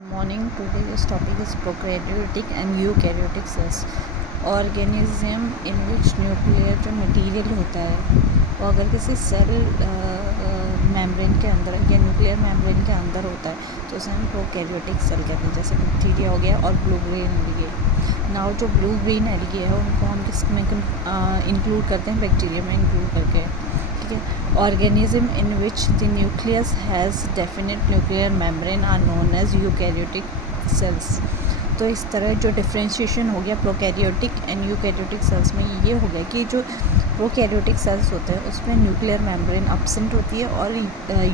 Morning. Today's topic is prokaryotic and eukaryotic cells. Organism in which nuclear जो material होता है वो अगर किसी सेल मेम्ब्रेन के अंदर या न्यूक्लियर मेम्ब्रेन के अंदर होता है तो उसे हम प्रोकैरियोटिक सेल कहते हैं, जैसे बैक्टीरिया हो गया और ब्लू ग्रीन एल्गी। नाउ जो ब्लू ग्रीन एल्गी है उनको हम किस में इंक्लूड करते हैं, बैक्टीरिया में इंक्लूड करके, ठीक है। Organism in which the nucleus has definite nuclear membrane are known as eukaryotic cells. तो इस तरह जो डिफ्रेंशिएशन हो गया प्रोकैरियोटिक एंड यूकैरियोटिक सेल्स में ये हो गया कि जो प्रोकैरियोटिक सेल्स होते हैं उसमें न्यूक्लियर मेम्ब्रेन अब्सेंट होती है और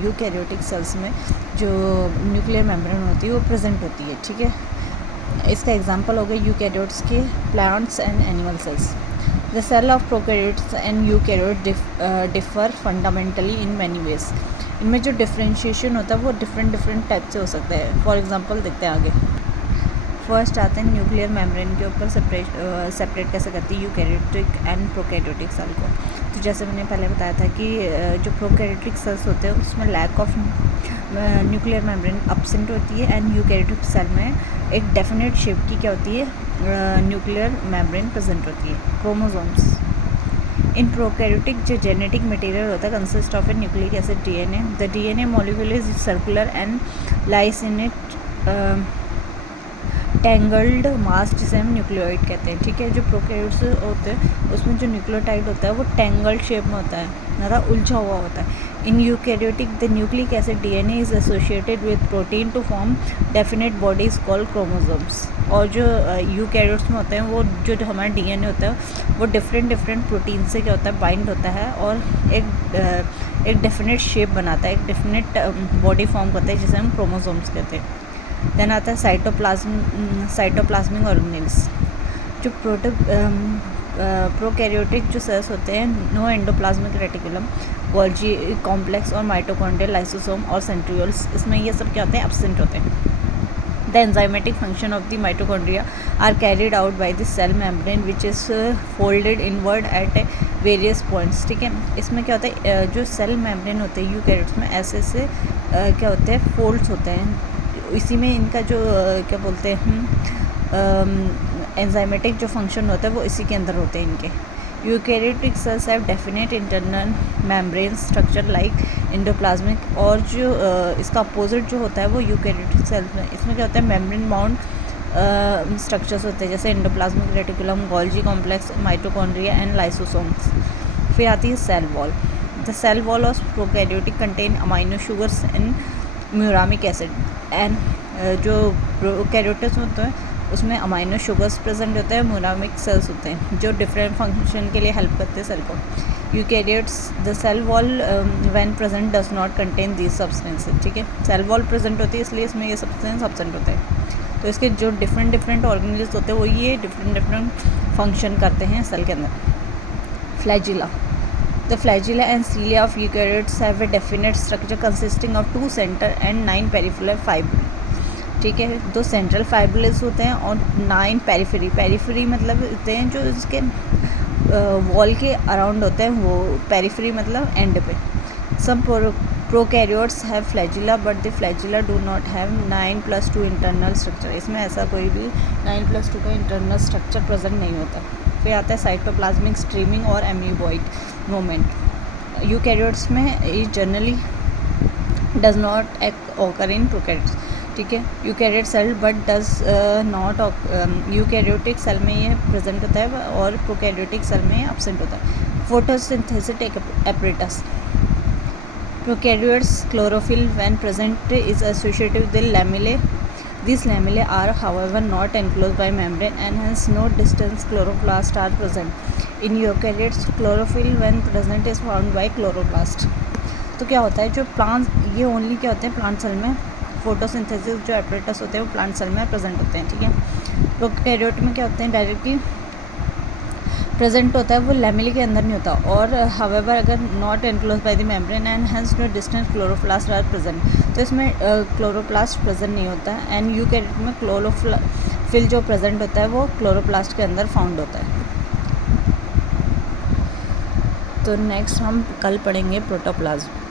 यूकैरियोटिक सेल्स में जो न्यूक्लियर मेम्ब्रेन होती है वो प्रेजेंट होती है, ठीक है। इसका एग्जांपल हो गया यूकैरियोट्स के plants and animal cells. The cell of prokaryotes and eukaryote differ fundamentally in many ways. इनमें जो डिफ्रेंशिएशन होता है वो डिफरेंट टाइप से हो सकता है। फॉर एग्जांपल देखते हैं आगे। फर्स्ट आते हैं न्यूक्लियर मेम्ब्रेन के ऊपर सेपरेट कैसे करती है यूकैरियोटिक एंड प्रोकैरियोटिक सेल को। तो जैसे मैंने पहले बताया था कि जो प्रोकैरियोटिक सेल्स होते हैं उसमें lack of nuclear membrane absent होती है एंड यूकैरियोटिक सेल में एक डेफिनेट शेप की क्या होती है न्यूक्लियर मेम्ब्रेन प्रेजेंट होती है, क्रोमोसोम्स। इन प्रोकैरियोटिक जो जेनेटिक मटेरियल होता है consist of a nucleic acid DNA. The DNA molecule is circular and lies in it tangled mass, जिसे हम न्यूक्लियोइड कहते हैं, ठीक है। जो प्रोकैरियोट्स होते हैं उसमें जो न्यूक्लियोटाइड होता है वो टेंगल्ड शेप में होता है, ज़्यादा उलझा हुआ होता है। In eukaryotic the nucleic acid DNA is associated with protein to form definite bodies called chromosomes. और जो यूकैरियोट्स में होते हैं वो जो हमारा डीएनए होता है वो डिफरेंट प्रोटीन से क्या होता है बाइंड होता है और एक डेफिनेट शेप बनाता है, एक डेफिनेट बॉडी फॉर्म करता है जिसे हम क्रोमोसोम्स कहते हैं। देन आता है साइटोप्लाज्मिक ऑर्गेनेल्स। जो प्रोकैरियोटिक जो सेल्स होते हैं no endoplasmic reticulum, Golgi complex और माइटोकॉन्ड्रियल, लाइसोसोम और सेंट्रियोल्स, इसमें ये सब क्या होते हैं एब्सेंट होते हैं। The enzymatic function of the mitochondria are carried out by the cell membrane which is folded inward at various points, ठीक है। इसमें क्या होता है जो सेल मेम्ब्रेन होते हैं यूकैरियोट्स में ऐसे क्या होते हैं फोल्ड्स होते हैं, इसी में इनका जो क्या बोलते हैं एंजाइमेटिक जो फंक्शन होता है वो इसी के अंदर होते हैं इनके। Eukaryotic cells have definite internal membrane structure like endoplasmic, और जो इसका अपोजिट जो होता है वो यूकैरियोटिक सेल्स में, इसमें क्या होता है मेम्ब्रेन बाउंड स्ट्रक्चर्स होते हैं जैसे endoplasmic reticulum, Golgi complex, mitochondria and lysosomes. फिर आती है cell wall. The cell wall of prokaryotic contain amino sugars and muramic acid and जो प्रोकैरियोटिक्स होते हैं उसमें अमाइनो शुगर्स प्रेजेंट होते हैं, म्यूरामिक सेल्स होते हैं जो डिफरेंट फंक्शन के लिए हेल्प करते हैं सेल को। Eukaryotes the cell wall when present does not contain these substances, ठीक है। सेल वॉल प्रेजेंट होती है इसलिए इसमें ये सब्सटेंस एब्सेंट होते हैं। तो इसके जो डिफरेंट ऑर्गेनेल्स होते हैं वो ये डिफरेंट फंक्शन करते हैं सेल के अंदर। Flagella. The flagella and cilia of eukaryotes have a definite structure consisting of 2 central and 9 peripheral fibrils, ठीक है। 2 सेंट्रल फाइब्रिल्स होते हैं और 9 पेरिफेरी मतलब होते हैं जो इसके वॉल के अराउंड होते हैं, वो पेरिफेरी मतलब एंड पे। Some prokaryotes have flagella but the flagella do not have 9+2 internal structure. इसमें ऐसा कोई भी 9+2 का इंटरनल स्ट्रक्चर प्रेजेंट नहीं होता। फिर आता है साइटोप्लाज्मिक स्ट्रीमिंग और एमीबॉइड मूवमेंट। यूकैरियोट्स में ये generally does not occur in prokaryotes, ठीक है। Eukaryote cell but does not, eukaryotic cell में ये प्रेजेंट होता है और प्रोकैरियोटिक सेल में ये एब्सेंट होता है। Photosynthesis apparatus. Prokaryotes chlorophyll when present is associated with the lamellae. These lamellae are however not enclosed by membrane and hence no distant chloroplast are present. In eukaryotes chlorophyll when present is found by chloroplast. तो क्या होता है जो plant, ये only क्या होते हैं plant cell में फोटोसिंथेसिस जो एपरेटस होते हैं वो प्लांट सेल में प्रेजेंट होते हैं, ठीक है। प्रोकैरियोट में क्या होते हैं डायरेक्टली प्रेजेंट होता है वो लैमेले के अंदर नहीं होता, और हावेवर अगर not enclose by the membrane and hence no distance chloroplast are present, तो इसमें क्लोरोप्लास्ट प्रेजेंट नहीं होता है। एंड यूकैरियोट में क्लोरोफिल जो प्रेजेंट होता है वो क्लोरोप्लास्ट के अंदर फाउंड होता है। तो नेक्स्ट हम कल पढ़ेंगे प्रोटोप्लाज्म।